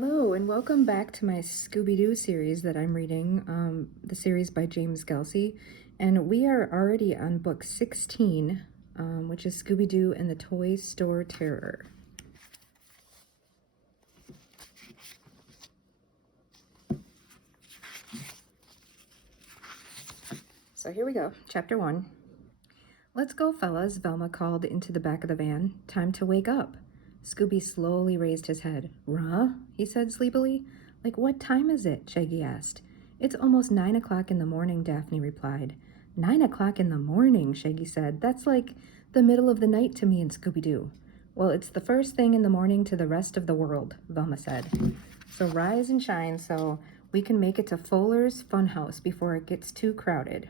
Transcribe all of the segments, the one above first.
Hello, and welcome back to my Scooby-Doo series that I'm reading, the series by James Gelsey. And we are already on book 16, which is Scooby-Doo and the Toy Store Terror. So here we go, chapter 1. "Let's go, fellas," Velma called into the back of the van. "Time to wake up." Scooby slowly raised his head. "Ruh?" he said sleepily. "Like, what time is it?" Shaggy asked. "It's almost 9 o'clock in the morning," Daphne replied. 9 o'clock in the morning, Shaggy said. "That's like the middle of the night to me and Scooby-Doo." "Well, it's the first thing in the morning to the rest of the world," Velma said. "So rise and shine so we can make it to Fowler's Funhouse before it gets too crowded."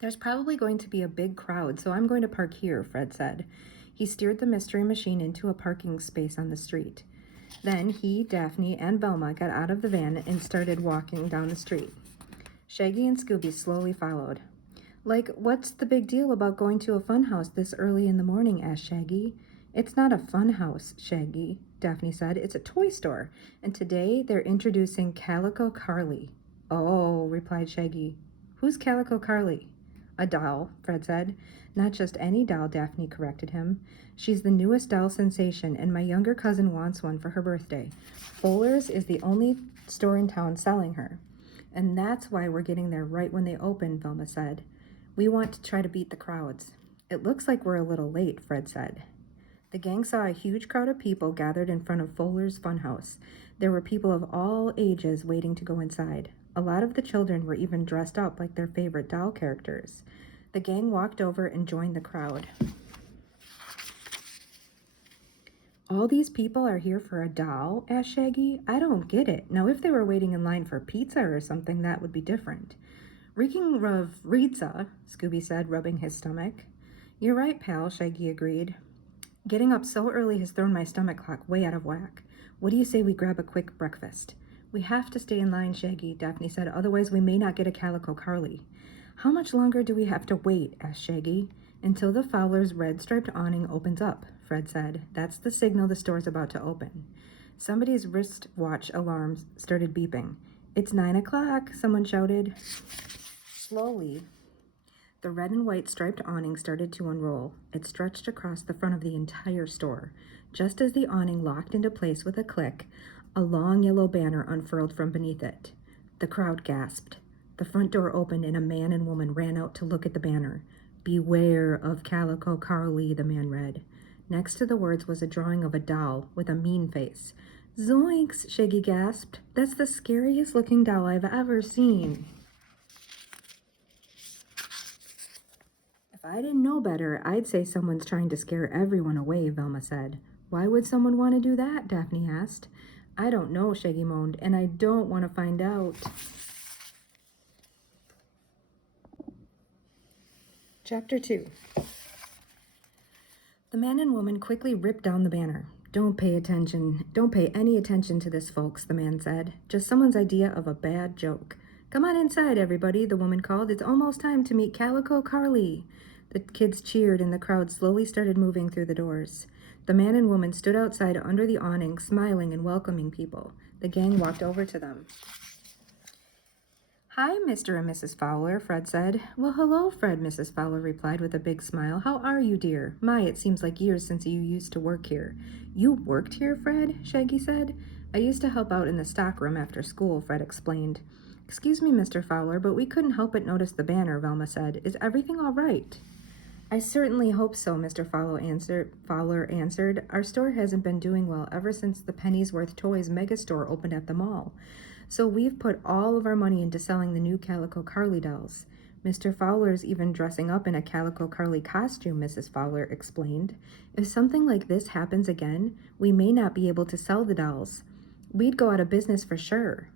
"There's probably going to be a big crowd, so I'm going to park here," Fred said. He steered the mystery machine into a parking space on the street. Then he, Daphne, and Velma got out of the van and started walking down the street. Shaggy and Scooby slowly followed. "Like, what's the big deal about going to a fun house this early in the morning?" asked Shaggy. "It's not a fun house, Shaggy," Daphne said. "It's a toy store, and today they're introducing Calico Carly." "Oh," replied Shaggy. "Who's Calico Carly?" "A doll," Fred said. "Not just any doll," Daphne corrected him. "She's the newest doll sensation, and my younger cousin wants one for her birthday. Fowler's is the only store in town selling her. And that's why we're getting there right when they open," Velma said. "We want to try to beat the crowds." "It looks like we're a little late," Fred said. The gang saw a huge crowd of people gathered in front of Fowler's Funhouse. There were people of all ages waiting to go inside. A lot of the children were even dressed up like their favorite doll characters. The gang walked over and joined the crowd. "All these people are here for a doll?" asked Shaggy. "I don't get it. Now, if they were waiting in line for pizza or something, that would be different." "Reeking of Ritza," Scooby said, rubbing his stomach. "You're right, pal," Shaggy agreed. "Getting up so early has thrown my stomach clock way out of whack. What do you say we grab a quick breakfast?" "We have to stay in line, Shaggy," Daphne said. "Otherwise we may not get a Calico Carly." "How much longer do we have to wait?" asked Shaggy. "Until the Fowler's red striped awning opens up," Fred said. "That's the signal the store's about to open." Somebody's wristwatch alarm started beeping. "It's 9 o'clock, someone shouted. Slowly, the red and white striped awning started to unroll. It stretched across the front of the entire store. Just as the awning locked into place with a click, a long yellow banner unfurled from beneath it. The crowd gasped. The front door opened and a man and woman ran out to look at the banner. "Beware of Calico Carly," the man read. Next to the words was a drawing of a doll with a mean face. "Zoinks," Shaggy gasped. "That's the scariest looking doll I've ever seen." "If I didn't know better, I'd say someone's trying to scare everyone away," Velma said. "Why would someone want to do that?" Daphne asked. "I don't know," Shaggy moaned, "and I don't want to find out." Chapter 2. The man and woman quickly ripped down the banner. Don't pay any attention to this, folks," the man said. "Just someone's idea of a bad joke." "Come on inside, everybody," the woman called. "It's almost time to meet Calico Carly." The kids cheered, and the crowd slowly started moving through the doors. The man and woman stood outside under the awning, smiling and welcoming people. The gang walked over to them. "Hi, Mr. and Mrs. Fowler," Fred said. "Well, hello, Fred," Mrs. Fowler replied with a big smile. "How are you, dear? My, it seems like years since you used to work here." "You worked here, Fred?" Shaggy said. "I used to help out in the stockroom after school," Fred explained. "Excuse me, Mr. Fowler, but we couldn't help but notice the banner," Velma said. "Is everything all right?" "I certainly hope so," Mr. Fowler answered. "Our store hasn't been doing well ever since the Pennyworth Toys megastore opened at the mall. So we've put all of our money into selling the new Calico Carly dolls. Mr. Fowler's even dressing up in a Calico Carly costume," Mrs. Fowler explained. "If something like this happens again, we may not be able to sell the dolls. We'd go out of business for sure."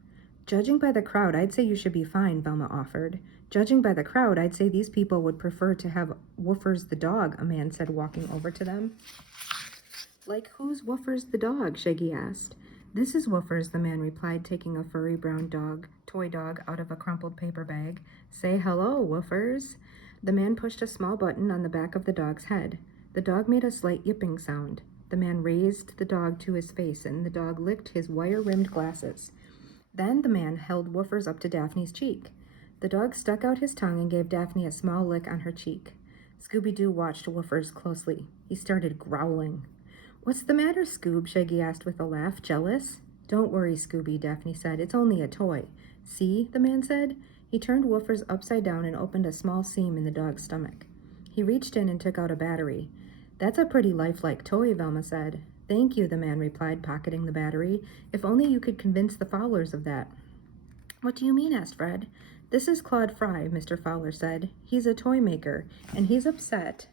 "Judging by the crowd, I'd say you should be fine," Velma offered. "Judging by the crowd, I'd say these people would prefer to have Woofers the dog," a man said, walking over to them. "Like who's Woofers the dog?" Shaggy asked. "This is Woofers," the man replied, taking a furry brown toy dog out of a crumpled paper bag. "Say hello, Woofers." The man pushed a small button on the back of the dog's head. The dog made a slight yipping sound. The man raised the dog to his face, and the dog licked his wire-rimmed glasses. Then the man held Woofers up to Daphne's cheek. The dog stuck out his tongue and gave Daphne a small lick on her cheek. Scooby-Doo watched Woofers closely. He started growling. "What's the matter, Scoob?" Shaggy asked with a laugh. "Jealous?" "Don't worry, Scooby," Daphne said. "It's only a toy." "See?" the man said. He turned Woofers upside down and opened a small seam in the dog's stomach. He reached in and took out a battery. "That's a pretty lifelike toy," Velma said. "Thank you," the man replied, pocketing the battery. "If only you could convince the Fowlers of that." "What do you mean?" asked Fred. "This is Claude Fry," Mr. Fowler said. "He's a toy maker, and he's upset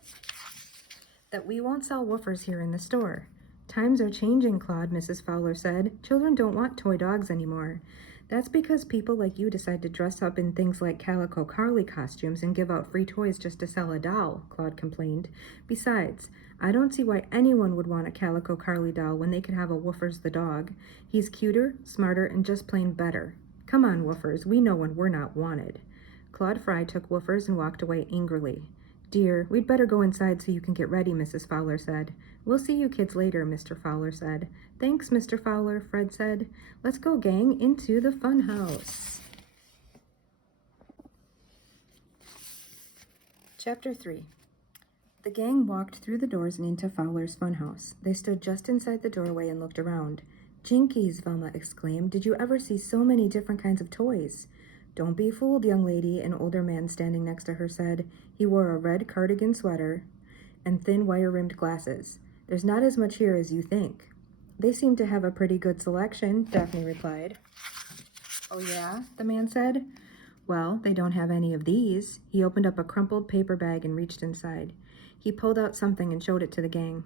that we won't sell Woofers here in the store." "Times are changing, Claude," Mrs. Fowler said. "Children don't want toy dogs anymore." "That's because people like you decide to dress up in things like Calico Carly costumes and give out free toys just to sell a doll," Claude complained. "Besides, I don't see why anyone would want a Calico Carly doll when they could have a Woofers the dog. He's cuter, smarter, and just plain better. Come on, Woofers, we know when we're not wanted." Claude Fry took Woofers and walked away angrily. "Dear, we'd better go inside so you can get ready," Mrs. Fowler said. "We'll see you kids later," Mr. Fowler said. "Thanks, Mr. Fowler," Fred said. "Let's go, gang, into the fun house." Chapter 3. The gang walked through the doors and into Fowler's funhouse. They stood just inside the doorway and looked around. "Jinkies," Velma exclaimed. "Did you ever see so many different kinds of toys?" "Don't be fooled, young lady," an older man standing next to her said. He wore a red cardigan sweater and thin wire-rimmed glasses. "There's not as much here as you think." "They seem to have a pretty good selection," Daphne replied. "Oh yeah?" the man said. "Well, they don't have any of these." He opened up a crumpled paper bag and reached inside. He pulled out something and showed it to the gang.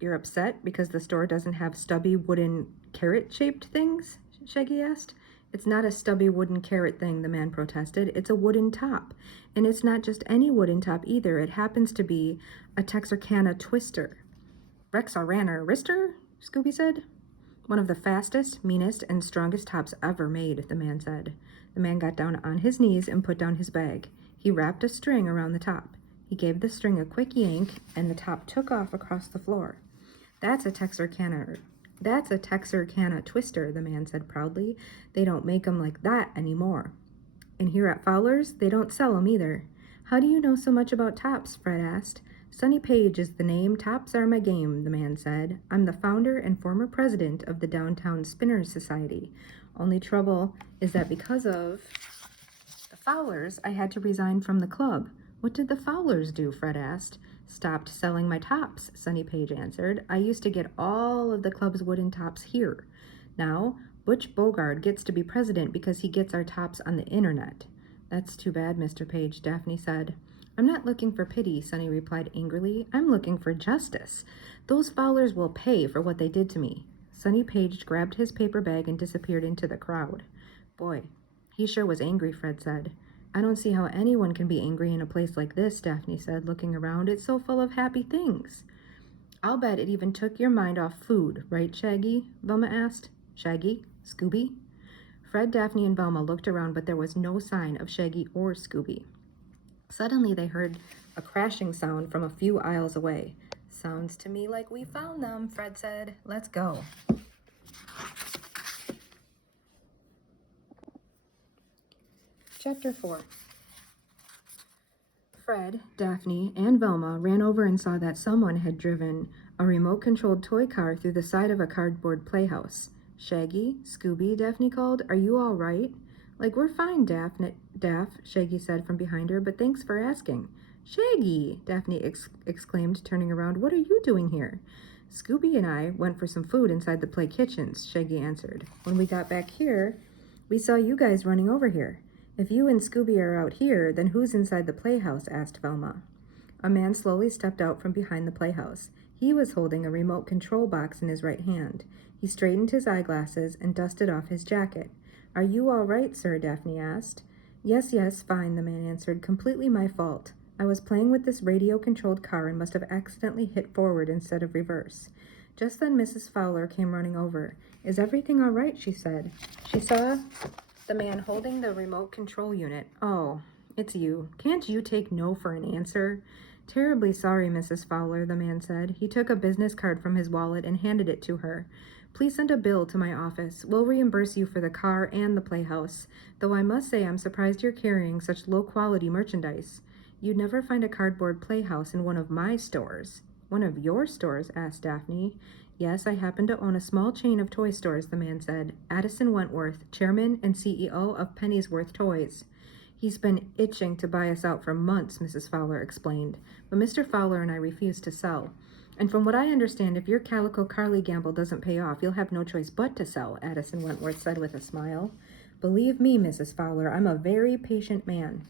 "You're upset because the store doesn't have stubby wooden carrot-shaped things?" Shaggy asked. "It's not a stubby wooden carrot thing," the man protested. "It's a wooden top. And it's not just any wooden top either. It happens to be a Texarkana twister." "Rexarana wrister?" Scooby said. "One of the fastest, meanest, and strongest tops ever made," the man said. The man got down on his knees and put down his bag. He wrapped a string around the top. He gave the string a quick yank, and the top took off across the floor. That's a Texarkana twister," the man said proudly. "They don't make 'em like that anymore. And here at Fowler's, they don't sell 'em either." "How do you know so much about tops?" Fred asked. "Sonny Page is the name. Tops are my game," the man said. "I'm the founder and former president of the Downtown Spinners Society. Only trouble is that because of the Fowlers, I had to resign from the club." "What did the Fowlers do?" Fred asked. "Stopped selling my tops," Sonny Page answered. "I used to get all of the club's wooden tops here. Now, Butch Bogard gets to be president because he gets our tops on the internet." "That's too bad, Mr. Page," Daphne said. "I'm not looking for pity," Sonny replied angrily. "I'm looking for justice. Those Fowlers will pay for what they did to me." Sonny Page grabbed his paper bag and disappeared into the crowd. "Boy, he sure was angry," Fred said. "I don't see how anyone can be angry in a place like this," Daphne said, looking around. "It's so full of happy things." "I'll bet it even took your mind off food, right, Shaggy?" Velma asked. "Shaggy? Scooby?" Fred, Daphne, and Velma looked around, but there was no sign of Shaggy or Scooby. Suddenly they heard a crashing sound from a few aisles away. "Sounds to me like we found them," Fred said. "Let's go." Chapter 4. Fred, Daphne, and Velma ran over and saw that someone had driven a remote-controlled toy car through the side of a cardboard playhouse. "Shaggy, Scooby," Daphne called. "Are you all right?" "Like, we're fine, Daff," Shaggy said from behind her, "but thanks for asking." "Shaggy!" Daphne exclaimed, turning around. "What are you doing here?" "Scooby and I went for some food inside the play kitchens," Shaggy answered. "When we got back here, we saw you guys running over here." "If you and Scooby are out here, then who's inside the playhouse?" asked Velma. A man slowly stepped out from behind the playhouse. He was holding a remote control box in his right hand. He straightened his eyeglasses and dusted off his jacket. "Are you all right, sir?" Daphne asked. Yes, fine," the man answered. "Completely my fault. I was playing with this radio-controlled car and must have accidentally hit forward instead of reverse." Just then Mrs. Fowler came running over. "Is everything all right?" she said. She saw the man holding the remote control unit. "Oh, it's you. Can't you take no for an answer?" Terribly sorry, Mrs. Fowler, the man said. He took a business card from his wallet and handed it to her. Please send a bill to my office. We'll reimburse you for the car and the playhouse, though I must say I'm surprised you're carrying such low-quality merchandise. You'd never find a cardboard playhouse in one of my stores. One of your stores? Asked Daphne. Yes, I happen to own a small chain of toy stores, the man said. Addison Wentworth, chairman and CEO of Pennyworth Toys. He's been itching to buy us out for months, Mrs. Fowler explained, but Mr. Fowler and I refuse to sell. And from what I understand, if your Calico Carly gamble doesn't pay off, you'll have no choice but to sell, Addison Wentworth said with a smile. Believe me, Mrs. Fowler, I'm a very patient man.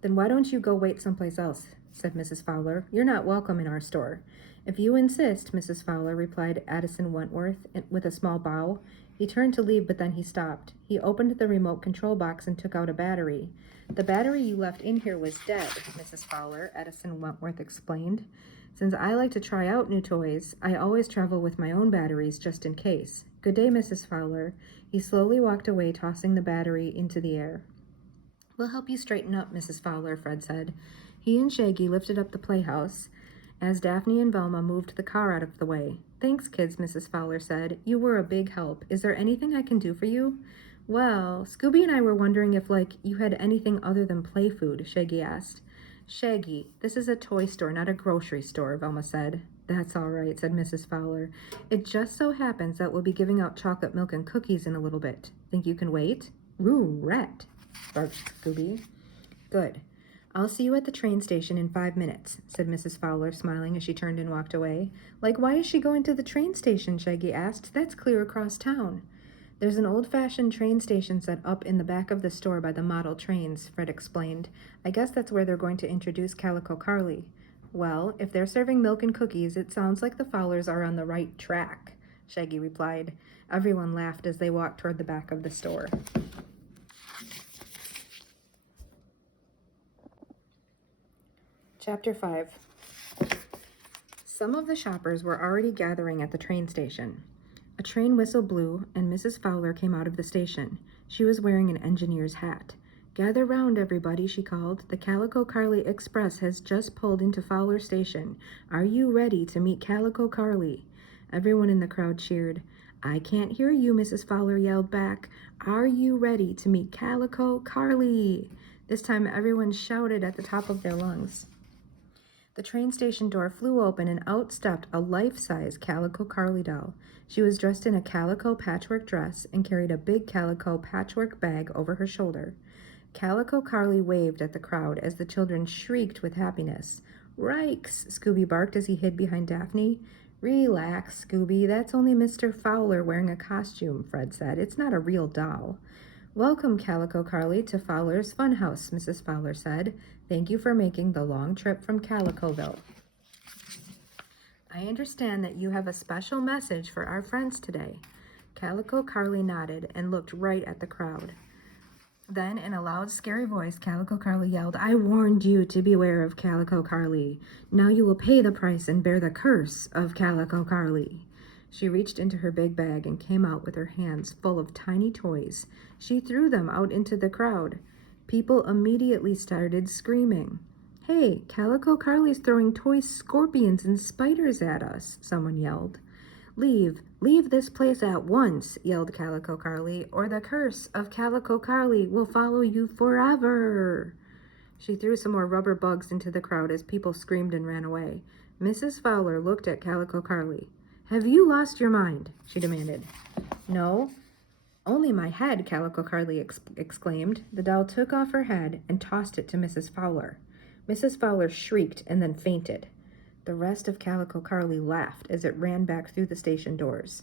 Then why don't you go wait someplace else, said Mrs. Fowler. You're not welcome in our store. If you insist, Mrs. Fowler, replied Addison Wentworth with a small bow. He turned to leave, but then he stopped. He opened the remote control box and took out a battery. The battery you left in here was dead, Mrs. Fowler, Addison Wentworth explained. Since I like to try out new toys, I always travel with my own batteries just in case. Good day, Mrs. Fowler. He slowly walked away, tossing the battery into the air. We'll help you straighten up, Mrs. Fowler, Fred said. He and Shaggy lifted up the playhouse as Daphne and Velma moved the car out of the way. Thanks, kids, Mrs. Fowler said. You were a big help. Is there anything I can do for you? Well, Scooby and I were wondering if, you had anything other than play food, Shaggy asked. Shaggy, this is a toy store, not a grocery store, Velma said. That's all right, said Mrs. Fowler. It just so happens that we'll be giving out chocolate milk and cookies in a little bit. Think you can wait? Roo-rat, barked Scooby. Good. I'll see you at the train station in 5 minutes, said Mrs. Fowler, smiling as she turned and walked away. Why is she going to the train station? Shaggy asked. That's clear across town. There's an old-fashioned train station set up in the back of the store by the model trains, Fred explained. I guess that's where they're going to introduce Calico Carly. Well, if they're serving milk and cookies, it sounds like the Fowlers are on the right track, Shaggy replied. Everyone laughed as they walked toward the back of the store. Chapter 5. Some of the shoppers were already gathering at the train station. A train whistle blew, and Mrs. Fowler came out of the station. She was wearing an engineer's hat. Gather round, everybody, she called. The Calico Carly Express has just pulled into Fowler Station. Are you ready to meet Calico Carly? Everyone in the crowd cheered. I can't hear you, Mrs. Fowler yelled back. Are you ready to meet Calico Carly? This time everyone shouted at the top of their lungs. The train station door flew open and out stepped a life-size Calico Carly doll. She was dressed in a calico patchwork dress and carried a big calico patchwork bag over her shoulder. Calico Carly waved at the crowd as the children shrieked with happiness. Rikes! Scooby barked as he hid behind Daphne. Relax, Scooby. That's only Mr. Fowler wearing a costume, Fred said. It's not a real doll. Welcome, Calico Carly, to Fowler's Funhouse, Mrs. Fowler said. Thank you for making the long trip from Calicoville. I understand that you have a special message for our friends today. Calico Carly nodded and looked right at the crowd. Then, in a loud, scary voice, Calico Carly yelled, I warned you to beware of Calico Carly. Now you will pay the price and bear the curse of Calico Carly. She reached into her big bag and came out with her hands full of tiny toys. She threw them out into the crowd. People immediately started screaming. Hey, Calico Carly's throwing toy scorpions and spiders at us, someone yelled. Leave this place at once, yelled Calico Carly, or the curse of Calico Carly will follow you forever. She threw some more rubber bugs into the crowd as people screamed and ran away. Mrs. Fowler looked at Calico Carly. Have you lost your mind? She demanded. No, only my head, Calico Carly exclaimed. The doll took off her head and tossed it to Mrs. Fowler. Mrs. Fowler shrieked and then fainted. The rest of Calico Carly laughed as it ran back through the station doors.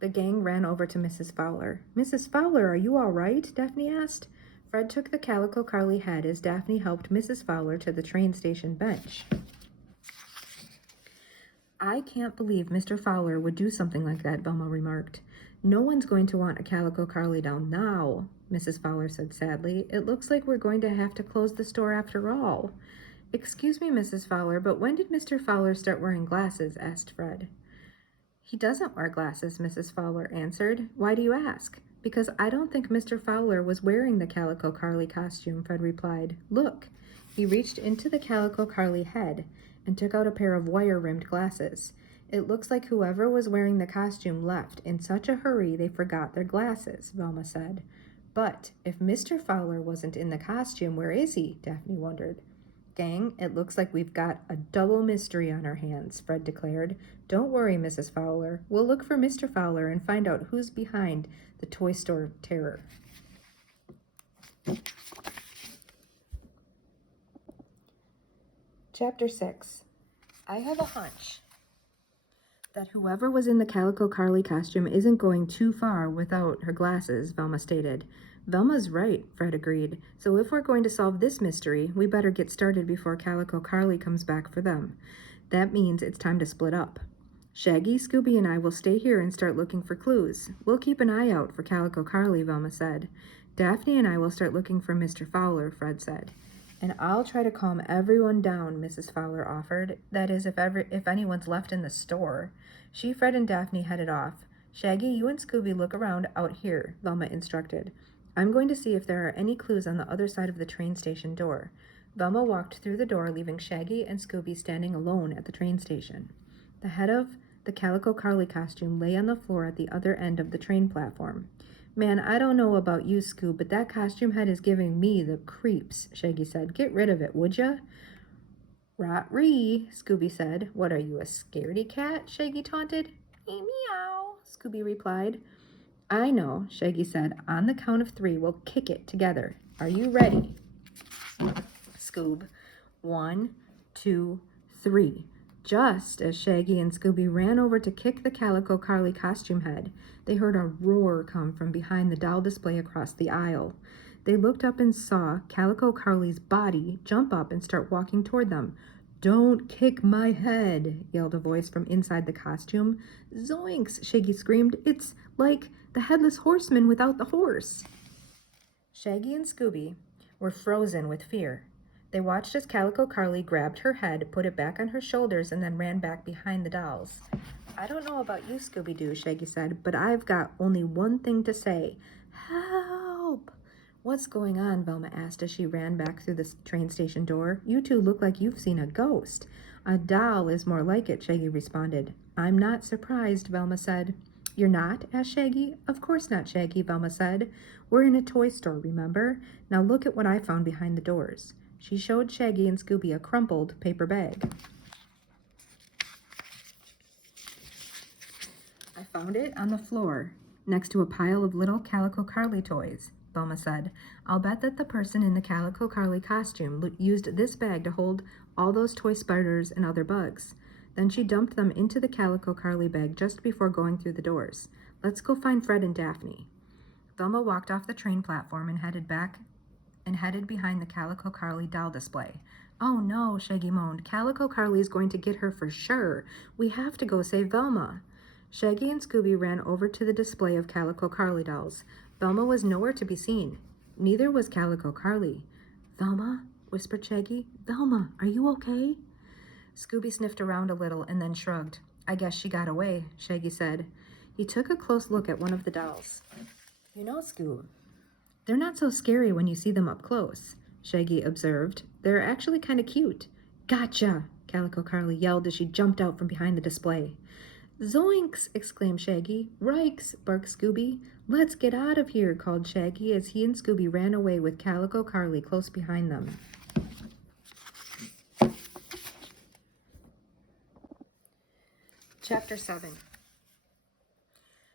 The gang ran over to Mrs. Fowler. Mrs. Fowler, are you all right? Daphne asked. Fred took the Calico Carly head as Daphne helped Mrs. Fowler to the train station bench. I can't believe Mr. Fowler would do something like that, Velma remarked. No one's going to want a Calico Carly doll now, Mrs. Fowler said sadly. It looks like we're going to have to close the store after all. Excuse me, Mrs. Fowler, but when did Mr. Fowler start wearing glasses? Asked Fred. He doesn't wear glasses, Mrs. Fowler answered. Why do you ask? Because I don't think Mr. Fowler was wearing the Calico Carly costume, Fred replied. Look. He reached into the Calico Carly head and took out a pair of wire-rimmed glasses. It looks like whoever was wearing the costume left in such a hurry they forgot their glasses, Velma said. But if Mr. Fowler wasn't in the costume, where is he? Daphne wondered. Gang, it looks like we've got a double mystery on our hands, Fred declared. Don't worry, Mrs. Fowler. We'll look for Mr. Fowler and find out who's behind the toy store terror. Chapter 6. I have a hunch that whoever was in the Calico Carly costume isn't going too far without her glasses, Velma stated. Velma's right, Fred agreed. So if we're going to solve this mystery, we better get started before Calico Carly comes back for them. That means it's time to split up. Shaggy, Scooby, and I will stay here and start looking for clues. We'll keep an eye out for Calico Carly, Velma said. Daphne and I will start looking for Mr. Fowler, Fred said. And I'll try to calm everyone down, Mrs. Fowler offered. That is, if anyone's left in the store. She, Fred, and Daphne headed off. Shaggy, you and Scooby look around out here, Velma instructed. I'm going to see if there are any clues on the other side of the train station door. Velma walked through the door, leaving Shaggy and Scooby standing alone at the train station. The head of the Calico Carly costume lay on the floor at the other end of the train platform. Man, I don't know about you, Scoob, but that costume head is giving me the creeps, Shaggy said. Get rid of it, would ya? Rot-ree, Scooby said. What are you, a scaredy cat? Shaggy taunted. Meow, Scooby replied. I know, Shaggy said. On the count of 3, we'll kick it together. Are you ready? Scoob. 1, 2, 3. Just as Shaggy and Scooby ran over to kick the Calico Carly costume head, they heard a roar come from behind the doll display across the aisle. They looked up and saw Calico Carly's body jump up and start walking toward them. Don't kick my head, yelled a voice from inside the costume. Zoinks, Shaggy screamed. It's like the headless horseman without the horse. Shaggy and Scooby were frozen with fear. They watched as Calico Carly grabbed her head, put it back on her shoulders, and then ran back behind the dolls. I don't know about you, Scooby-Doo, Shaggy said, but I've got only one thing to say. Help! What's going on? Velma asked as she ran back through the train station door. You two look like you've seen a ghost. A doll is more like it, Shaggy responded. I'm not surprised, Velma said. You're not? Asked Shaggy. Of course not, Shaggy, Velma said. We're in a toy store, remember? Now look at what I found behind the doors. She showed Shaggy and Scooby a crumpled paper bag. I found it on the floor, next to a pile of little Calico Carly toys, Velma said. I'll bet that the person in the Calico Carly costume used this bag to hold all those toy spiders and other bugs. Then she dumped them into the Calico Carly bag just before going through the doors. Let's go find Fred and Daphne. Velma walked off the train platform and headed behind the Calico Carly doll display. Oh no, Shaggy moaned. Calico Carly is going to get her for sure. We have to go save Velma. Shaggy and Scooby ran over to the display of Calico Carly dolls. Velma was nowhere to be seen. Neither was Calico Carly. Velma, whispered Shaggy. Velma, are you okay? Scooby sniffed around a little and then shrugged. I guess she got away, Shaggy said. He took a close look at one of the dolls. You know, Scoob, they're not so scary when you see them up close, Shaggy observed. They're actually kind of cute. Gotcha, Calico Carly yelled as she jumped out from behind the display. Zoinks, exclaimed Shaggy. Rikes, barked Scooby. Let's get out of here, called Shaggy as he and Scooby ran away with Calico Carly close behind them. Chapter 7.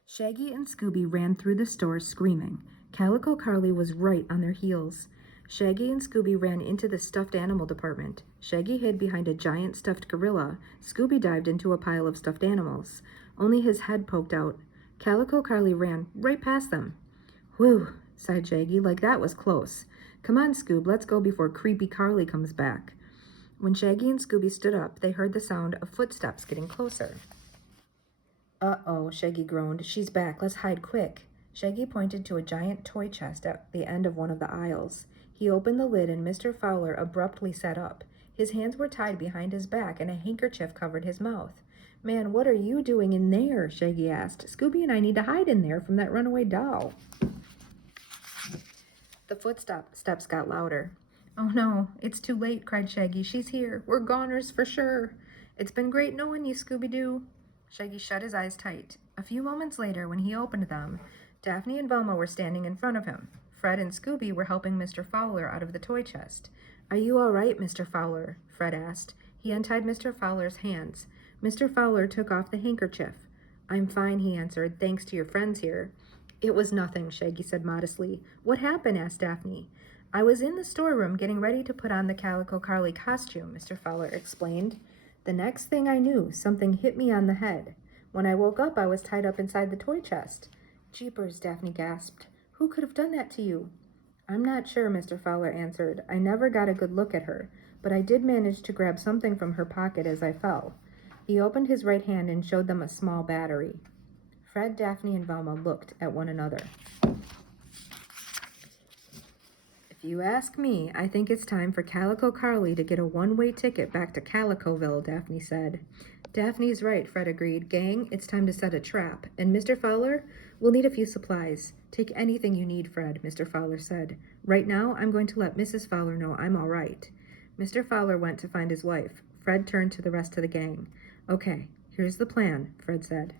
Shaggy and Scooby ran through the store screaming. Calico Carly was right on their heels. Shaggy and Scooby ran into the stuffed animal department. Shaggy hid behind a giant stuffed gorilla. Scooby dived into a pile of stuffed animals. Only his head poked out. Calico Carly ran right past them. Whew, sighed Shaggy, like that was close. Come on, Scoob, let's go before creepy Carly comes back. When Shaggy and Scooby stood up, they heard the sound of footsteps getting closer. Uh-oh, Shaggy groaned. She's back. Let's hide quick. Shaggy pointed to a giant toy chest at the end of one of the aisles. He opened the lid and Mr. Fowler abruptly sat up. His hands were tied behind his back and a handkerchief covered his mouth. Man, what are you doing in there? Shaggy asked. Scooby and I need to hide in there from that runaway doll. The footsteps got louder. Oh no, it's too late, cried Shaggy. She's here. We're goners for sure. It's been great knowing you, Scooby-Doo. Shaggy shut his eyes tight. A few moments later, when he opened them, Daphne and Velma were standing in front of him. Fred and Scooby were helping Mr. Fowler out of the toy chest. Are you all right, Mr. Fowler? Fred asked. He untied Mr. Fowler's hands. Mr. Fowler took off the handkerchief. I'm fine, he answered, thanks to your friends here. It was nothing, Shaggy said modestly. What happened? Asked Daphne. I was in the storeroom getting ready to put on the Calico Carly costume, Mr. Fowler explained. The next thing I knew, something hit me on the head. When I woke up, I was tied up inside the toy chest. Jeepers, Daphne gasped. Who could have done that to you? I'm not sure, Mr. Fowler answered. I never got a good look at her, but I did manage to grab something from her pocket as I fell. He opened his right hand and showed them a small battery. Fred, Daphne, and Velma looked at one another. If you ask me, I think it's time for Calico Carly to get a one-way ticket back to Calicoville, Daphne said. Daphne's right, Fred agreed. Gang, it's time to set a trap. And Mr. Fowler, we'll need a few supplies. Take anything you need, Fred, Mr. Fowler said. Right now, I'm going to let Mrs. Fowler know I'm all right. Mr. Fowler went to find his wife. Fred turned to the rest of the gang. Okay, here's the plan, Fred said.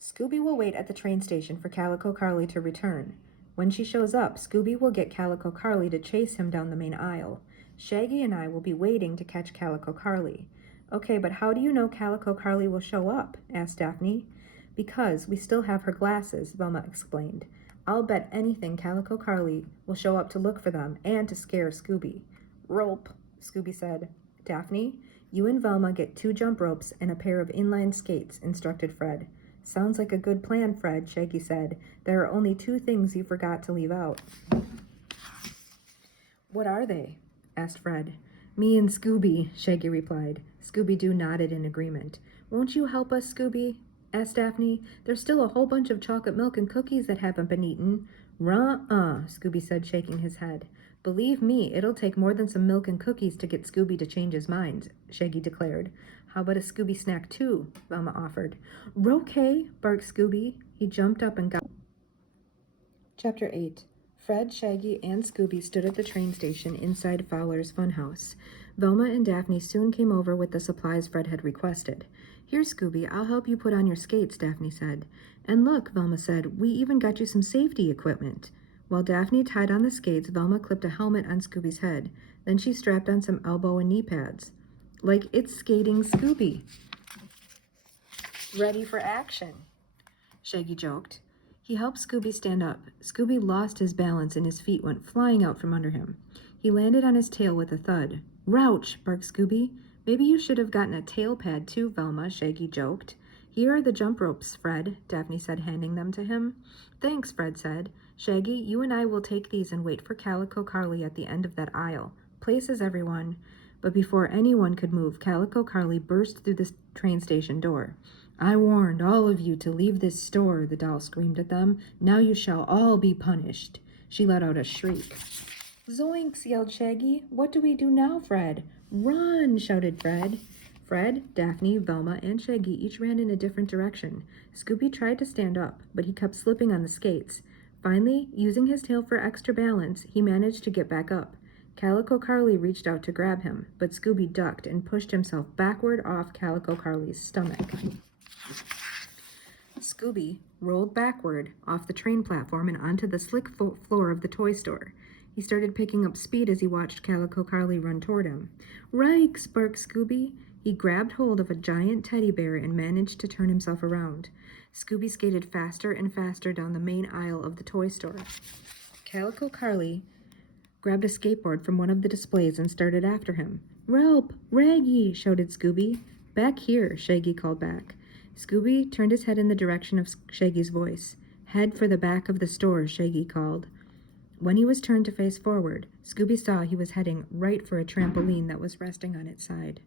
Scooby will wait at the train station for Calico Carly to return. When she shows up, Scooby will get Calico Carly to chase him down the main aisle. Shaggy and I will be waiting to catch Calico Carly. Okay, but how do you know Calico Carly will show up? Asked Daphne. Because we still have her glasses, Velma explained. I'll bet anything Calico Carly will show up to look for them and to scare Scooby. Rope, Scooby said. Daphne, you and Velma get 2 jump ropes and a pair of inline skates, instructed Fred. Sounds like a good plan, Fred, Shaggy said. There are only 2 things you forgot to leave out. What are they? Asked Fred. Me and Scooby, Shaggy replied. Scooby-Doo nodded in agreement. Won't you help us, Scooby? Asked Daphne. There's still a whole bunch of chocolate milk and cookies that haven't been eaten. Ruh-uh, Scooby said, shaking his head. Believe me, it'll take more than some milk and cookies to get Scooby to change his mind, Shaggy declared. How about a Scooby snack too? Velma offered. Okay, barked Scooby. He jumped up and got... Chapter 8. Fred, Shaggy, and Scooby stood at the train station inside Fowler's funhouse. Velma and Daphne soon came over with the supplies Fred had requested. Here, Scooby, I'll help you put on your skates, Daphne said. And look, Velma said, we even got you some safety equipment. While Daphne tied on the skates, Velma clipped a helmet on Scooby's head. Then she strapped on some elbow and knee pads. Like it's skating Scooby. Ready for action, Shaggy joked. He helped Scooby stand up. Scooby lost his balance and his feet went flying out from under him. He landed on his tail with a thud. Rouch, barked Scooby. Maybe you should have gotten a tail pad too, Velma, Shaggy joked. Here are the jump ropes, Fred, Daphne said, handing them to him. Thanks, Fred said. Shaggy, you and I will take these and wait for Calico Carly at the end of that aisle. Places, everyone. But before anyone could move, Calico Carly burst through the train station door. I warned all of you to leave this store, the doll screamed at them. Now you shall all be punished. She let out a shriek. Zoinks, yelled Shaggy. What do we do now, Fred? Run, shouted Fred. Fred, Daphne, Velma, and Shaggy each ran in a different direction. Scooby tried to stand up, but he kept slipping on the skates. Finally, using his tail for extra balance, he managed to get back up. Calico Carly reached out to grab him, but Scooby ducked and pushed himself backward off Calico Carly's stomach. Scooby rolled backward off the train platform and onto the slick floor of the toy store. He started picking up speed as he watched Calico Carly run toward him. Rikes, barked Scooby. He grabbed hold of a giant teddy bear and managed to turn himself around. Scooby skated faster and faster down the main aisle of the toy store. Calico Carly grabbed a skateboard from one of the displays and started after him. Relp! Raggy! Shouted Scooby. Back here, Shaggy called back. Scooby turned his head in the direction of Shaggy's voice. Head for the back of the store, Shaggy called. When he was turned to face forward, Scooby saw he was heading right for a trampoline that was resting on its side.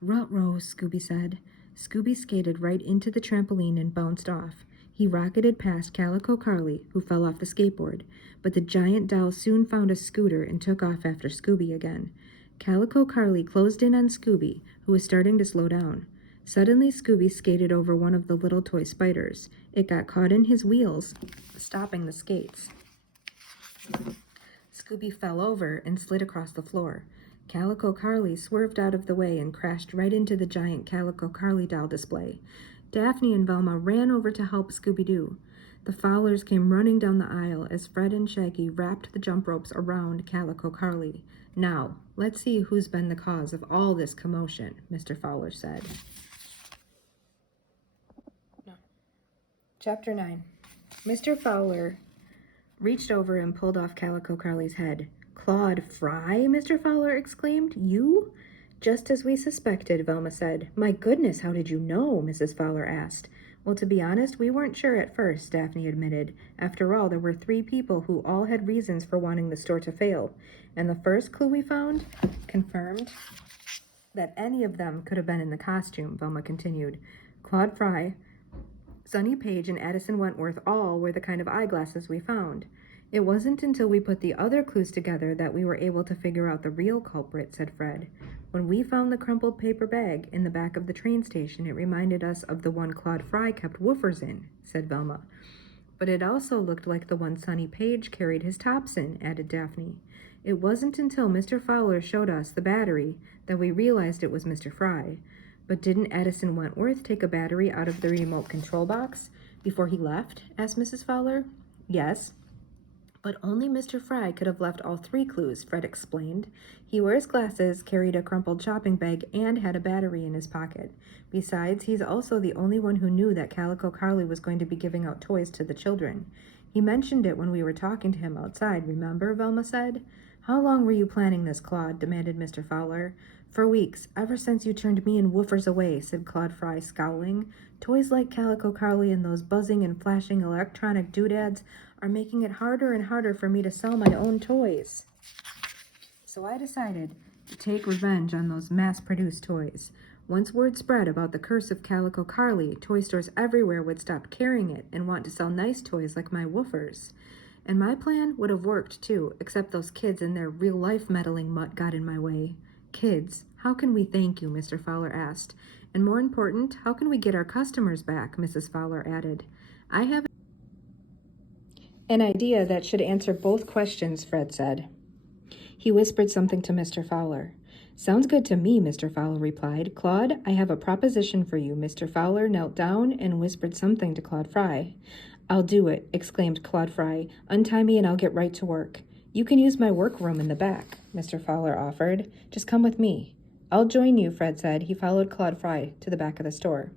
Ruh-roh, Scooby said. Scooby skated right into the trampoline and bounced off. He rocketed past Calico Carly, who fell off the skateboard, but the giant doll soon found a scooter and took off after Scooby again. Calico Carly closed in on Scooby, who was starting to slow down. Suddenly, Scooby skated over one of the little toy spiders. It got caught in his wheels, stopping the skates. Scooby fell over and slid across the floor. Calico Carly swerved out of the way and crashed right into the giant Calico Carly doll display. Daphne and Velma ran over to help Scooby-Doo. The Fowlers came running down the aisle as Fred and Shaggy wrapped the jump ropes around Calico Carly. Now, let's see who's been the cause of all this commotion, Mr. Fowler said. Chapter 9. Mr. Fowler reached over and pulled off Calico Carly's head. "Claude Fry?" Mr. Fowler exclaimed. "You?" "Just as we suspected," Velma said. "My goodness, how did you know?" Mrs. Fowler asked. "Well, to be honest, we weren't sure at first," Daphne admitted. "After all, there were 3 people who all had reasons for wanting the store to fail, and the first clue we found confirmed that any of them could have been in the costume," Velma continued. "Claude Fry, Sonny Page, and Addison Wentworth all were the kind of eyeglasses we found. It wasn't until we put the other clues together that we were able to figure out the real culprit," said Fred. "When we found the crumpled paper bag in the back of the train station, it reminded us of the one Claude Fry kept woofers in," said Velma. "But it also looked like the one Sonny Page carried his tops in," added Daphne. "It wasn't until Mr. Fowler showed us the battery that we realized it was Mr. Fry. But didn't Addison Wentworth take a battery out of the remote control box before he left?" asked Mrs. Fowler. "Yes, but only Mr. Fry could have left all 3 clues," Fred explained. "He wears glasses, carried a crumpled shopping bag, and had a battery in his pocket. Besides, he's also the only one who knew that Calico Carly was going to be giving out toys to the children. He mentioned it when we were talking to him outside, remember?" Velma said. "How long were you planning this, Claude?" demanded Mr. Fowler. "For weeks, ever since you turned me and woofers away," said Claude Fry, scowling. "Toys like Calico Carly and those buzzing and flashing electronic doodads are making it harder and harder for me to sell my own toys. So I decided to take revenge on those mass-produced toys. Once word spread about the curse of Calico Carly, toy stores everywhere would stop carrying it and want to sell nice toys like my woofers. And my plan would have worked, too, except those kids and their real-life meddling mutt got in my way." "Kids, how can we thank you?" Mr. Fowler asked. "And more important, how can we get our customers back?" Mrs. Fowler added. "I have an idea that should answer both questions," Fred said. He whispered something to Mr. Fowler. "Sounds good to me," Mr. Fowler replied. "Claude, I have a proposition for you." Mr. Fowler knelt down and whispered something to Claude Fry. "I'll do it," exclaimed Claude Fry. "Untie me and I'll get right to work." "You can use my workroom in the back," Mr. Fowler offered. "Just come with me." "I'll join you," Fred said. He followed Claude Fry to the back of the store.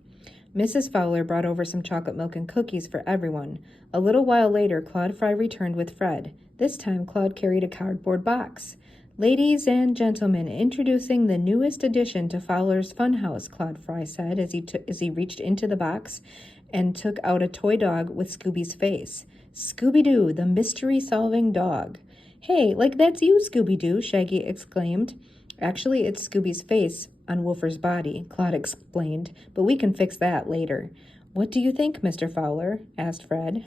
Mrs. Fowler brought over some chocolate milk and cookies for everyone. A little while later, Claude Fry returned with Fred. This time, Claude carried a cardboard box. "Ladies and gentlemen, introducing the newest addition to Fowler's Funhouse," Claude Fry said as he reached into the box and took out a toy dog with Scooby's face. "Scooby-Doo, the mystery-solving dog." "Hey, like that's you, Scooby-Doo," Shaggy exclaimed. "Actually, it's Scooby's face on Woofer's body," Claude explained, "but we can fix that later." "What do you think, Mr. Fowler?" asked Fred.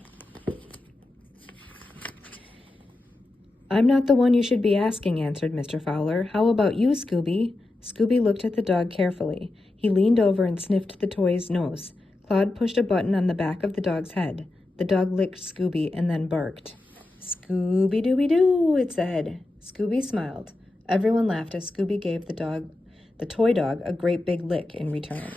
"I'm not the one you should be asking," answered Mr. Fowler. "How about you, Scooby?" Scooby looked at the dog carefully. He leaned over and sniffed the toy's nose. Claude pushed a button on the back of the dog's head. The dog licked Scooby and then barked. "Scooby Dooby Doo," it said. Scooby smiled. Everyone laughed as Scooby gave the toy dog a great big lick in return.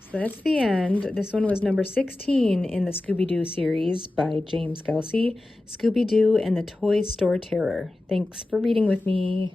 So that's the end. This one was number 16 in the Scooby-Doo series by James Gelsey, Scooby-Doo and the Toy Store Terror. Thanks for reading with me.